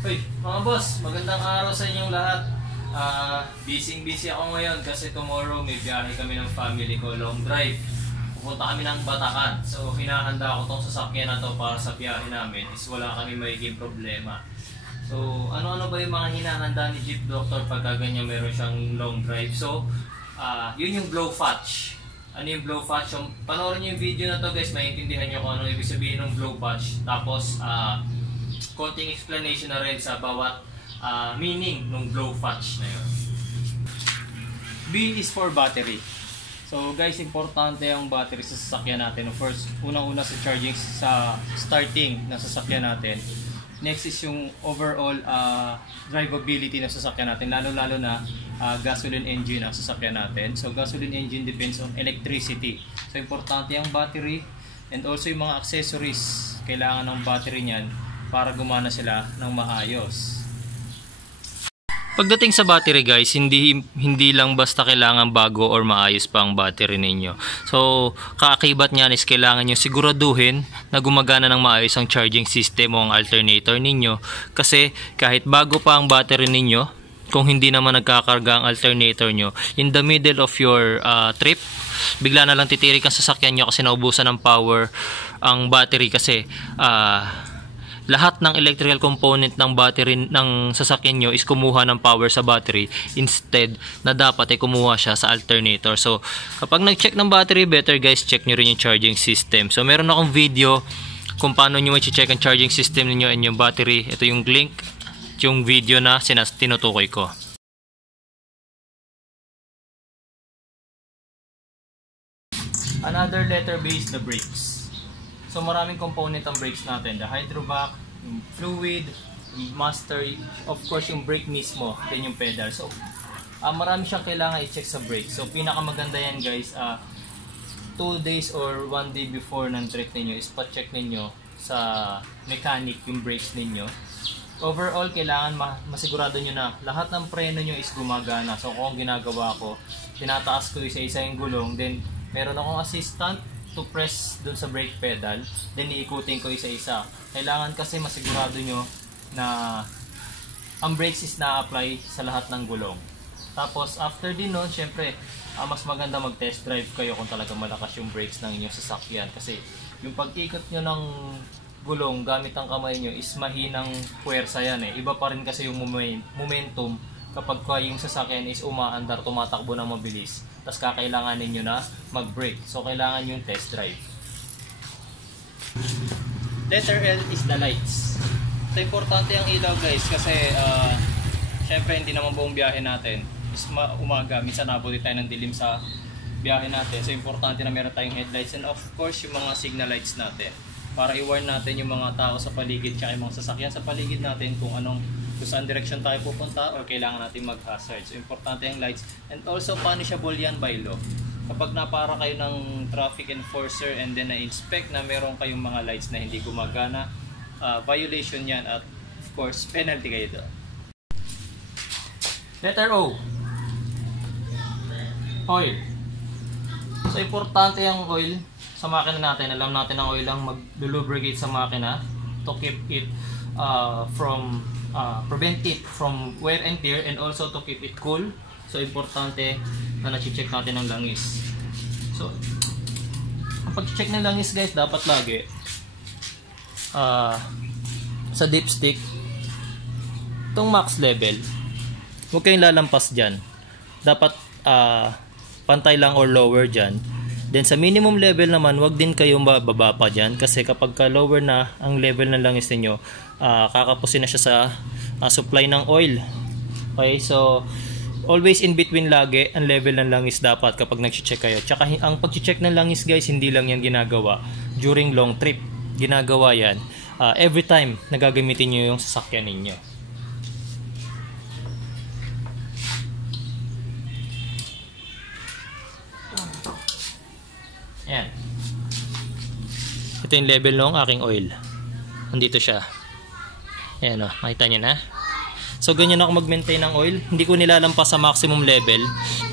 Uy, mga boss, magandang araw sa inyong lahat. Busy ako ngayon kasi tomorrow may biyahe kami ng family ko, long drive. Pupunta kami ng Bataan. So, hinahanda ko tong sasakyan na to para sa biyahe namin is wala kami magiging problema. So, ano-ano ba yung mga hinahanda ni Jeep Doctor pagka ganyan meron siyang long drive? So, yun yung blow patch. Ano yung blow patch? So, panoorin nyo yung video na to guys, maintindihan nyo kung ano ibig sabihin ng blow patch. Tapos, konting explanation na rin sa bawat meaning ng blow patch na yun. B is for battery. So guys, importante ang battery sa sasakyan natin. First, unang-una sa charging sa starting ng sasakyan natin. Next is yung overall drivability ng sasakyan natin, lalo-lalo na gasoline engine ang sasakyan natin. So gasoline engine depends on electricity. So importante ang battery and also yung mga accessories. Kailangan ng battery niyan para gumana sila ng maayos. Pagdating sa battery guys, hindi lang basta kailangan bago or maayos pa ang battery ninyo. So, kaakibat niyan is kailangan nyo siguraduhin na gumagana ng maayos ang charging system o ang alternator ninyo. Kasi kahit bago pa ang battery ninyo, kung hindi naman nagkakarga ang alternator nyo, in the middle of your trip, bigla na lang titirik ang sasakyan nyo kasi naubusan ng power ang battery kasi lahat ng electrical component ng battery ng sasakyan nyo is kumuha ng power sa battery instead na dapat ay kumuha siya sa alternator. So kapag nag-check ng battery, better guys check nyo rin yung charging system. So meron akong video kung paano nyo i-check ang charging system niyo and yung battery. Ito yung link, yung video na tinutukoy ko. Another letter B is the brakes. So maraming component ang brakes natin. The hydrovac, yung fluid, yung master, of course yung brake mismo, then yung pedal. So marami siyang kailangan i-check sa brake. So pinakamaganda yan guys, 2 days or 1 day before ng trip ninyo is pa-check ninyo sa mechanic yung brakes ninyo. Overall, kailangan masigurado nyo na lahat ng preno nyo is gumagana. So kung ginagawa ko, tinataas ko isa-isa yung gulong, then meron akong assistant to press dun sa brake pedal, then iikutin ko isa-isa. Kailangan kasi masigurado nyo na ang brakes is na-apply sa lahat ng gulong. Tapos after din nun, syempre mas maganda mag-test drive kayo kung talaga malakas yung brakes ng inyong sasakyan, kasi yung pag-ikot nyo ng gulong gamit ang kamay nyo is mahinang puwersa yan eh. Iba pa rin kasi yung momentum kapag yung sasakyan is umaandar, tumatakbo ng mabilis, tapos kakailangan ninyo na mag-brake. So kailangan yung test drive. Letter L is the lights. So importante ang ilaw guys kasi syempre hindi naman buong biyahe natin is umaga, minsan nabuti tayo ng dilim sa biyahe natin. So importante na meron tayong headlights and of course yung mga signal lights natin para i-warn natin yung mga tao sa paligid at yung mga sasakyan sa paligid natin kung saan direction tayo pupunta or kailangan natin mag-hazard. So importante ang lights and also punishable yan by law. Kapag napara kayo ng traffic enforcer and then na-inspect na meron kayong mga lights na hindi gumagana, violation yan at of course penalty kayo doon. Letter O, oil. So importante ang oil sa makina natin. Alam natin ang oil lang mag-lubricate sa makina to keep it prevent it from wear and tear and also to keep it cool. So importante na na-check natin ang langis. So ang pag-check ng langis guys, dapat lagi sa dipstick itong max level, huwag kayong lalampas dyan. Dapat pantay lang or lower dyan. Then sa minimum level naman, wag din kayong bababa pa dyan kasi kapag lower na ang level ng langis ninyo, kakapusin na siya sa supply ng oil. Okay, so always in between lagi ang level ng langis dapat kapag nag-check kayo. Tsaka ang pag-check ng langis guys, hindi lang yan ginagawa during long trip. Ginagawa yan every time nagagamitin nyo yung sasakyan ninyo. Ayan. Ito yung level ng aking oil. Nandito siya. Ayan o, makita nyo na. So ganyan ako mag-maintain ng oil. Hindi ko nilalampas sa maximum level.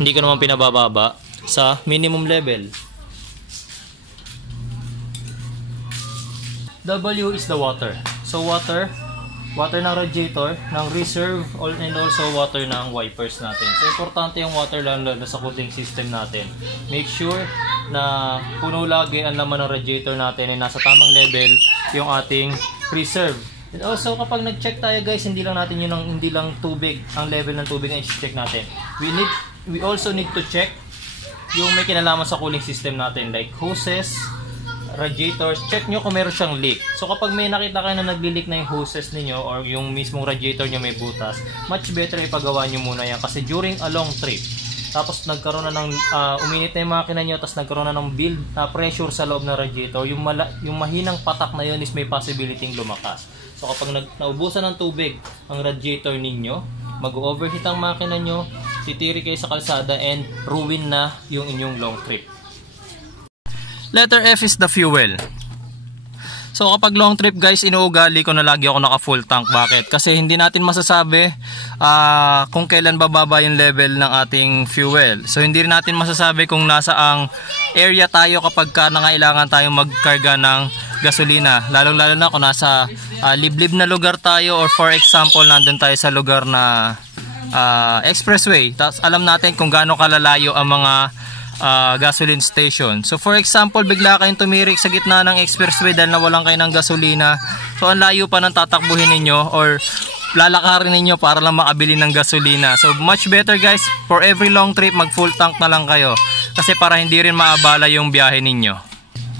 Hindi ko naman pinabababa sa minimum level. W is the water. So water, water ng radiator, ng reserve, and also water ng wipers natin. So importante yung water lalo sa cooling system natin. Make sure na puno lagi ang laman ng radiator natin ay nasa tamang level yung ating reserve. And also kapag nag-check tayo guys, hindi lang tubig, ang level ng tubig na i-check natin. We also need to check yung may kinalaman sa cooling system natin like hoses, radiators. Check nyo kung meron siyang leak. So kapag may nakita kayo na nagli-leak na yung hoses niyo or yung mismong radiator nyo may butas, much better ipagawa nyo muna yan kasi during a long trip tapos nagkaroon na ng uminit na yung makina nyo, tapos nagkaroon na ng build na pressure sa loob ng radiator, yung mahinang patak na yun is may possibility lumakas. So kapag naubusan ng tubig ang radiator ninyo, mag-overheat ang makina nyo, titiri kayo sa kalsada and ruin na yung inyong long trip. Letter F is the fuel. So kapag long trip guys, inuugali ko na lagi ako naka full tank. Bakit? Kasi hindi natin masasabi kung kailan bababa yung level ng ating fuel. So hindi rin natin masasabi kung nasa ang area tayo kapag nangailangan tayong magkarga ng gasolina. Lalo na kung nasa liblib na lugar tayo or for example nandun tayo sa lugar na expressway. Tapos alam natin kung gaano kalalayo ang mga gasoline station. So for example, bigla kayong tumirik sa gitna ng expressway dahil nawalan kayo ng gasolina. So ang layo pa ng tatakbuhin ninyo or lalakarin ninyo para lang makabili ng gasolina. So much better guys, for every long trip mag full tank na lang kayo kasi para hindi rin maabala yung biyahe ninyo.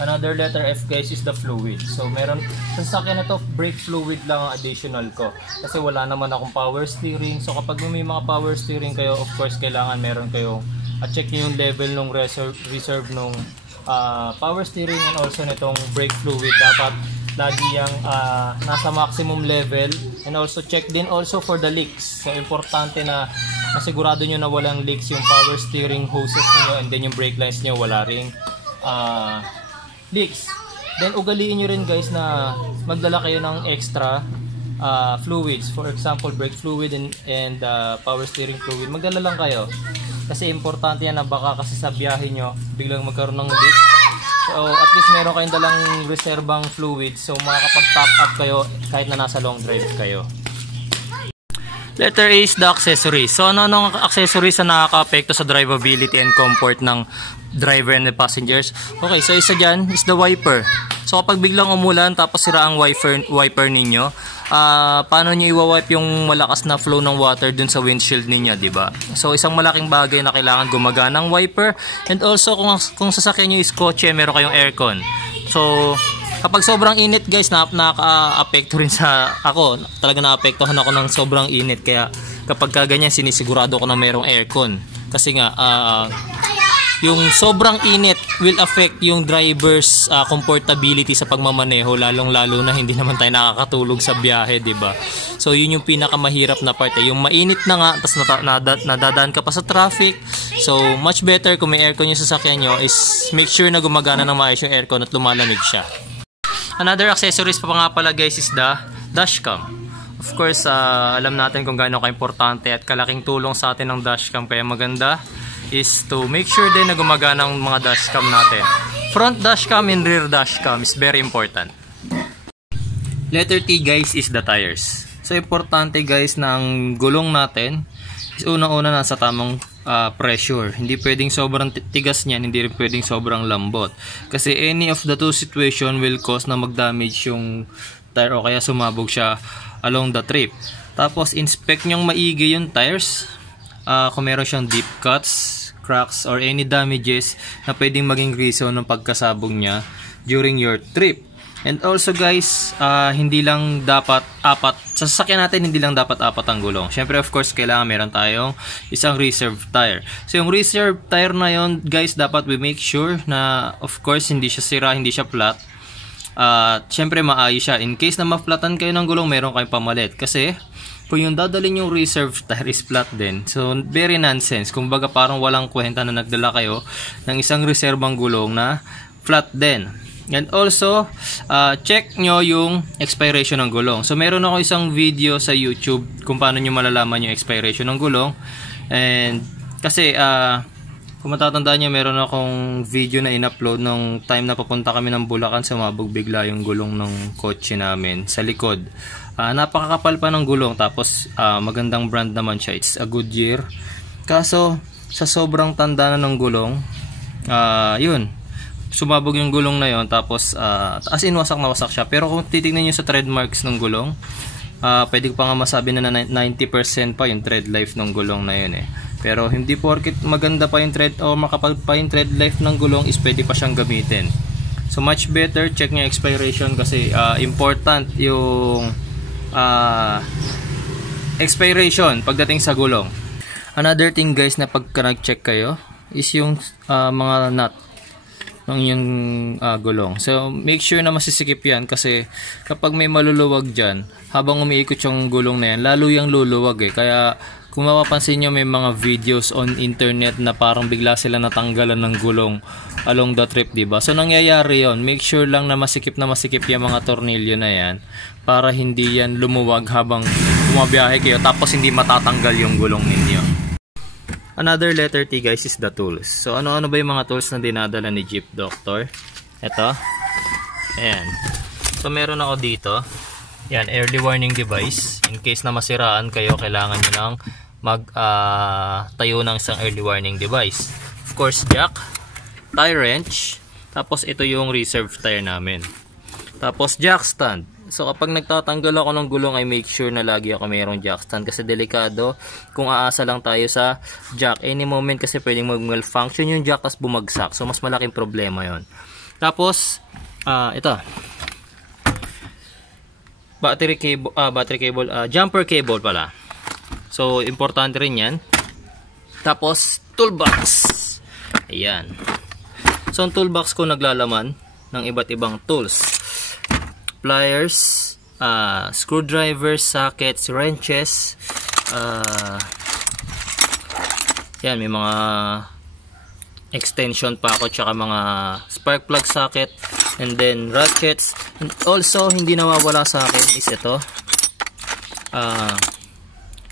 Another letter F guys is the fluid. So meron sa sasakyan na to, brake fluid lang ang additional ko kasi wala naman akong power steering. So kapag may mga power steering kayo, of course kailangan meron kayong at check nyo yung level ng reserve nung power steering and also nitong brake fluid. Dapat lagi yung nasa maximum level, and also check din also for the leaks. So importante na masigurado nyo na walang leaks yung power steering hoses nyo, and then yung brake lines nyo wala ring leaks. Then ugaliin nyo rin guys na magdala kayo ng extra fluids. For example, brake fluid and power steering fluid. Magdala lang kayo. Kasi importante yan na baka kasi sa biyahe nyo biglang magkaroon ng leak. So at least meron kayong dalang reserbang fluid. So makakapag-top up kayo kahit na nasa long drive kayo. Letter A is the accessories. So ano accessories na nakaka-apekto sa drivability and comfort ng driver and the passengers? Okay, so isa dyan is the wiper. So kapag biglang umulan tapos sira ang wiper ninyo, paano nyo i-wipe yung malakas na flow ng water dun sa windshield ninyo, diba? So isang malaking bagay na kailangan gumagana ng wiper. And also kung sasakyan nyo is kotse, meron kayong aircon. So kapag sobrang init guys, nakaka-apekto rin sa ako. Talaga na-apektohan ako ng sobrang init. Kaya kapag ganyan, sinisigurado ko na mayroong aircon. Kasi nga, yung sobrang init will affect yung driver's comfortability sa pagmamaneho, lalong-lalo na hindi naman tayo nakakatulog sa biyahe, diba? So yun yung pinakamahirap na part. Yung mainit na nga, tapos nadadaan ka pa sa traffic. So much better kung may aircon yung sasakyan nyo is make sure na gumagana ng maayos yung aircon at lumalamig siya. Another accessories pa nga pala guys is the dashcam. Of course, alam natin kung gaano ka-importante at kalaking tulong sa atin ng dashcam, kaya maganda is to make sure din na gumagana ang mga dashcam natin. Front dashcam and rear dashcam is very important. Letter T guys is the tires. So importante guys na ang gulong natin is unang-una nasa tamang pressure. Hindi pwedeng sobrang tigas niyan, hindi rin pwedeng sobrang lambot. Kasi any of the two situation will cause na mag-damage yung tire o kaya sumabog siya along the trip. Tapos inspect nyong maigi yung tires. Kung meron siyang deep cuts, cracks, or any damages na pwedeng maging reason ng pagkasabog niya during your trip. And also guys, hindi lang dapat apat, sa sasakyan natin hindi lang dapat apat ang gulong. Syempre of course, kailangan meron tayong isang reserve tire. So yung reserve tire na yon guys, dapat we make sure na of course hindi siya sira, hindi siya flat. Syempre maayos siya. In case na ma-flatan kayo ng gulong, meron kayong pamalit. Kasi kung yung dadalhin yung reserve tire is flat din, so very nonsense. Kumbaga parang walang kwenta na nagdala kayo ng isang reserbang gulong na flat din. And also, check nyo yung expiration ng gulong. So meron ako isang video sa YouTube kung paano nyo malalaman yung expiration ng gulong. And kasi Kung matatandaan nyo, meron akong video na in-upload nung time na papunta kami ng Bulacan, sumabog bigla yung gulong ng kotse namin sa likod. Napakakapal pa ng gulong, tapos magandang brand naman siya, it's a Goodyear. Kaso sa sobrang tanda na ng gulong, yun, sumabog yung gulong na yon, tapos as in wasak na wasak siya. Pero kung titignan nyo sa tread marks ng gulong, pwede ko pa nga masabi na 90% pa yung tread life ng gulong na yun eh. Pero hindi porket maganda pa yung tread o makapal pa yung tread life ng gulong is pwede pa siyang gamitin. So much better check nyo expiration, kasi important yung expiration pagdating sa gulong. Another thing guys na pagka nag-check kayo is yung mga nut ng yung gulong. So make sure na masisikip yan, kasi kapag may maluluwag dyan, habang umiikot yung gulong na yan, lalo yung luluwag eh. Kaya kung mapapansin nyo, may mga videos on internet na parang bigla sila natanggalan ng gulong along the trip, diba? So nangyayari yon. Make sure lang na masikip yung mga tornilyo na yan, para hindi yan lumuwag habang bumabiyahe kayo, tapos hindi matatanggal yung gulong ninyo. Another letter T guys is the tools. So ano-ano ba yung mga tools na dinadala ni Jeep Doctor? Ito. Ayan. So meron ako dito. Yan, early warning device. In case na masiraan kayo, kailangan nyo ng tayo ng isang early warning device. Of course, jack, tire wrench, tapos ito yung reserve tire namin. Tapos jack stand. So kapag nagtatanggal ako ng gulong, I make sure na lagi ako mayroong jack stand, kasi delikado kung aasa lang tayo sa jack. Any moment kasi pwedeng mag-malfunction yung jack tapos bumagsak. So mas malaking problema yon. Tapos ito, battery cable, jumper cable pala. So importante rin yan. Tapos toolbox. Ayan. So ang toolbox ko naglalaman ng iba't ibang tools. Pliers, screwdrivers, sockets, wrenches, yan, may mga extension pa ako, tsaka mga spark plug socket, and then ratchets. And also hindi nawawala sa akin is ito,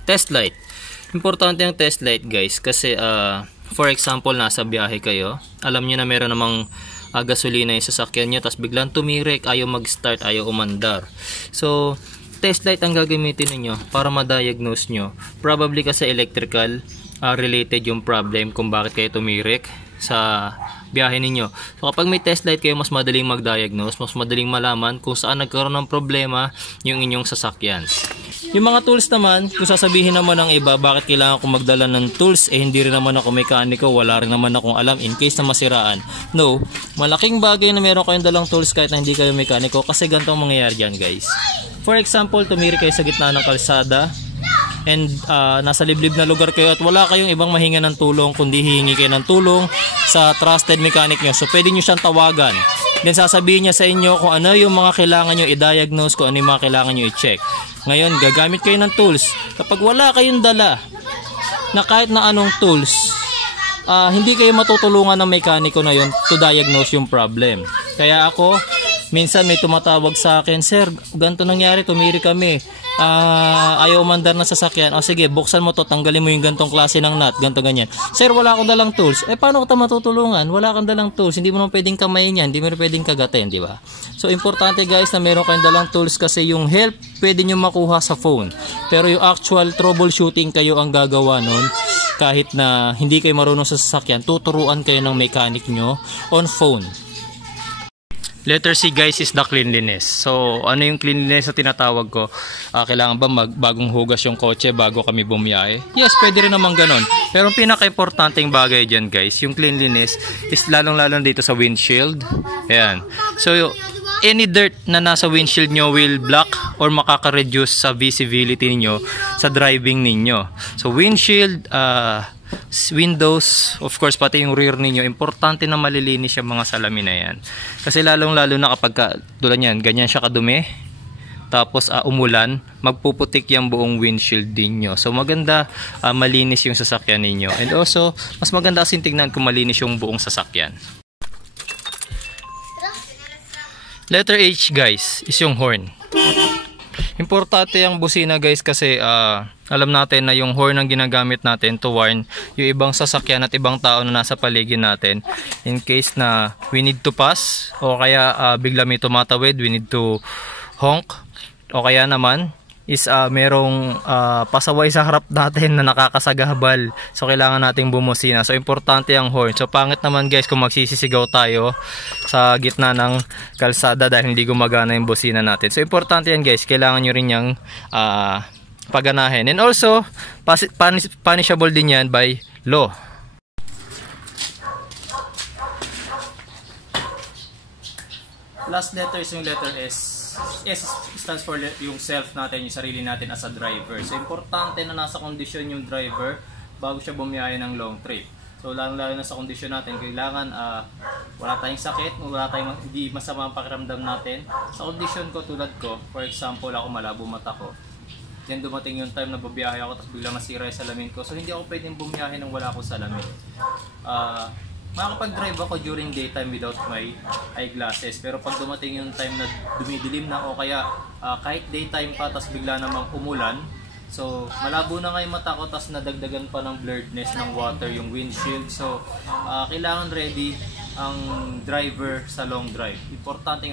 test light. Importante yung test light guys, kasi for example nasa biyahe kayo, alam niyo na meron namang gasolina yung sasakyan nyo, tapos biglang tumirik, ayaw mag-start, ayaw umandar. So test light ang gagamitin niyo para ma-diagnose nyo. Probably kasi electrical related yung problem kung bakit kayo tumirik sa biyahe ninyo. So kapag may test light kayo, mas madaling mag-diagnose, mas madaling malaman kung saan nagkaroon ng problema yung inyong sasakyan. Yung mga tools naman, kung sasabihin naman ng iba, bakit kailangan ko magdala ng tools? Hindi rin naman ako mekaniko, wala rin naman akong alam in case na masiraan. No, malaking bagay na meron kayong dalang tools kahit na hindi kayo mekaniko, kasi ganito ang mangyayari dyan guys. For example, tumiri kayo sa gitna ng kalsada, and nasa liblib na lugar kayo at wala kayong ibang mahinga ng tulong kundi hihingi kayo ng tulong sa trusted mechanic nyo. So pwede nyo siyang tawagan, then sasabihin niya sa inyo kung ano yung mga kailangan nyo i-diagnose, kung ano yung mga kailangan nyo i-check. Ngayon gagamit kayo ng tools. Kapag wala kayong dala na kahit na anong tools, hindi kayo matutulungan ng mekaniko na yun to diagnose yung problem. Kaya ako, minsan may tumatawag sa akin, "Sir, ganito nangyari, tumiri kami. Ayaw umandar na sasakyan." "O sige, buksan mo to, tanggalin mo yung gantong klase ng nut, ganto ganyan." "Sir, wala akong dalang tools." Paano kita matutulungan? Wala kang dalang tools, hindi mo naman pwedeng kamayin yan, hindi mo pwedeng kagatin, di ba? So importante guys na meron kayong dalang tools, kasi yung help pwede nyo makuha sa phone, pero yung actual troubleshooting kayo ang gagawa nun. Kahit na hindi kayo marunong sa sasakyan, tuturuan kayo ng mechanic nyo on phone. Letter C guys is the cleanliness. So ano yung cleanliness na tinatawag ko? Kailangan ba bagong hugas yung kotse bago kami bumiyahe? Yes, pwede rin naman ganon. Pero ang pinaka-importanting bagay dyan guys, yung cleanliness is lalong-lalo dito sa windshield. Ayan. So any dirt na nasa windshield nyo will block or makaka-reduce sa visibility niyo sa driving ninyo. So windshield, windows, of course pati yung rear ninyo, importante na malilinis yung mga salamin na yan. Kasi lalong-lalo na kapag tulad yan, ganyan siya kadumi, tapos umulan, magpuputik yung buong windshield din nyo. So maganda malinis yung sasakyan ninyo. And also, mas maganda kasing tingnan kung malinis yung buong sasakyan. Letter H guys is yung horn. Importante yung busina guys kasi alam natin na yung horn ang ginagamit natin to warn yung ibang sasakyan at ibang tao na nasa paligid natin in case na we need to pass o kaya bigla may tumatawid, we need to honk o kaya naman is merong pasaway sa harap natin na nakakasagabal, so kailangan nating bumusina. So importante ang horn. So pangit naman guys kung magsisisigaw tayo sa gitna ng kalsada dahil hindi gumagana yung busina natin. So importante yan guys, kailangan nyo rin yung paganahin, and also punishable din yan by law. Last letter is yung letter S. S stands for yung self natin, yung sarili natin as a driver. So importante na nasa kondisyon yung driver bago siya bumiyahe ng long trip. So lalo na sa kondisyon natin, kailangan wala tayong sakit, wala tayong hindi masama ang pakiramdam natin. Sa kondisyon ko tulad ko, for example ako malabo mata ko. Yan dumating yung time na babiyahe ako tapos bigla masira yung salamin ko. So hindi ako pwedeng bumiyahe nang wala akong salamin. Makakapag-drive ako during daytime without my eyeglasses, pero pag dumating yung time na dumidilim na o kaya kahit daytime pa tapos bigla namang umulan, so malabo na nga yung mata ko tapos nadagdagan pa ng blurredness ng water yung windshield. So kailangan ready ang driver sa long drive. Importante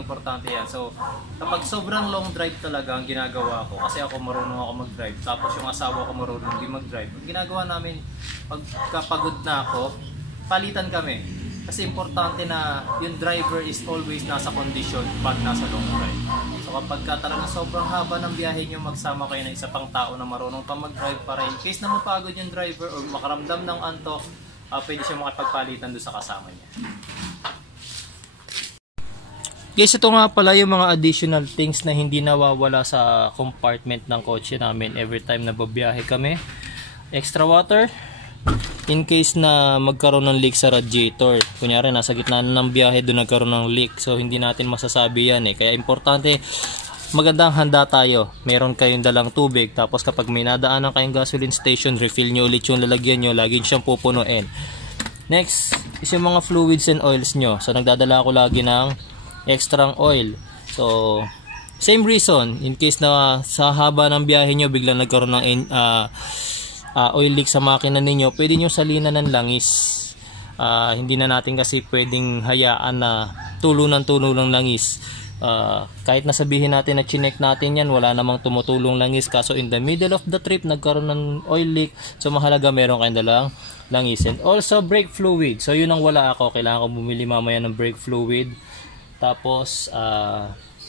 yan. So kapag sobrang long drive talaga ang ginagawa ko, kasi ako marunong ako mag-drive tapos yung asawa ko marunong din mag-drive, ang ginagawa namin pagkapagod na ako, palitan kami. Kasi importante na yung driver is always nasa kondisyon pag nasa long drive. So kapag talagang sobrang haba ng biyahe nyo, magsama kayo ng isa pang tao na marunong pa mag-drive para in case na mapagod yung driver o makaramdam ng antok, pwede siya makipagpalitan doon sa kasama niya. Guys, ito nga pala yung mga additional things na hindi nawawala sa compartment ng kotse namin every time na babiyahe kami. Extra water in case na magkaroon ng leak sa radiator. Kunyari nasa gitna ng biyahe doon nagkaroon ng leak, so hindi natin masasabi yan eh. Kaya importante magandang handa tayo. Meron kayong dalang tubig, tapos kapag may nadaanan kayong gasoline station, refill nyo ulit yung lalagyan nyo, lagi siyang pupunuin. Next is yung mga fluids and oils nyo. So nagdadala ako lagi ng extra oil. So same reason, in case na sa haba ng biyahe nyo biglang nagkaroon ng oil leak sa makina ninyo, pwede nyo salinan ng langis. Hindi na natin kasi pwedeng hayaan na tulo ng langis. Kahit nasabihin natin na chinek natin yan, wala namang tumutulong langis. Kaso in the middle of the trip nagkaroon ng oil leak, so mahalaga meron kayong dalang langis. And also brake fluid. So yun ang wala ako, kailangan ko bumili mamaya ng brake fluid. Tapos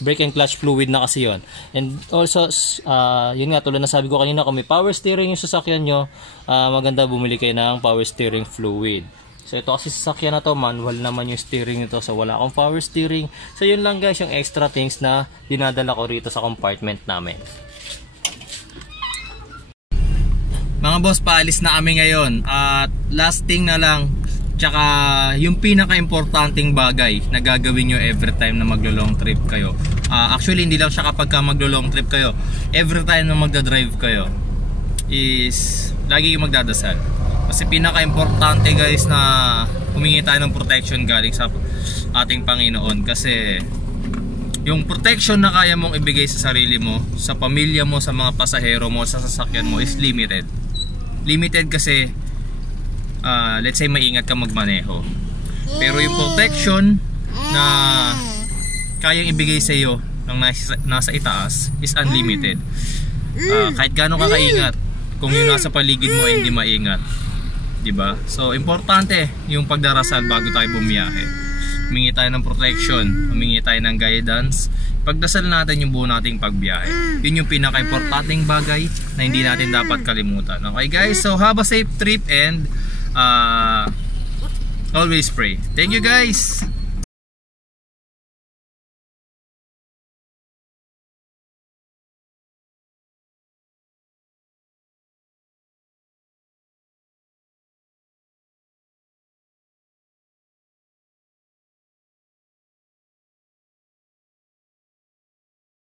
brake and clutch fluid na kasi yon. And also yun nga, tulad na sabi ko kanina, kung may power steering yung sasakyan nyo, maganda bumili kayo ng power steering fluid. So ito kasi sasakyan na to, manual naman yung steering nito, so wala akong power steering. So yun lang guys yung extra things na dinadala ko rito sa compartment namin. Mga boss, paalis na kami ngayon. At last thing na lang, tsaka yung pinaka-importanting bagay na gagawin nyo every time na maglo-long trip kayo. Actually hindi lang siya kapag ka maglo-long trip kayo, every time na magdadrive kayo is lagi yung magdadasal. Kasi pinaka-importante guys na humingi tayo ng protection galing sa ating Panginoon. Kasi yung protection na kaya mong ibigay sa sarili mo, sa pamilya mo, sa mga pasahero mo, sa sasakyan mo is limited. Limited kasi let's say maingat ka magmaneho. Pero yung protection na kayang ibigay sa iyo ng nasa itaas is unlimited. Kahit gaano ka kaingat, kung yung nasa paligid mo ay hindi maingat, diba? So importante yung pagdarasal bago tayo bumiyahe. Humingi tayo ng protection, humingi tayo ng guidance, pagdasal natin yung buo nating pagbiyahe. Yun yung pinaka-importanting bagay na hindi natin dapat kalimutan. Okay guys, so have a safe trip and always pray. Thank you guys.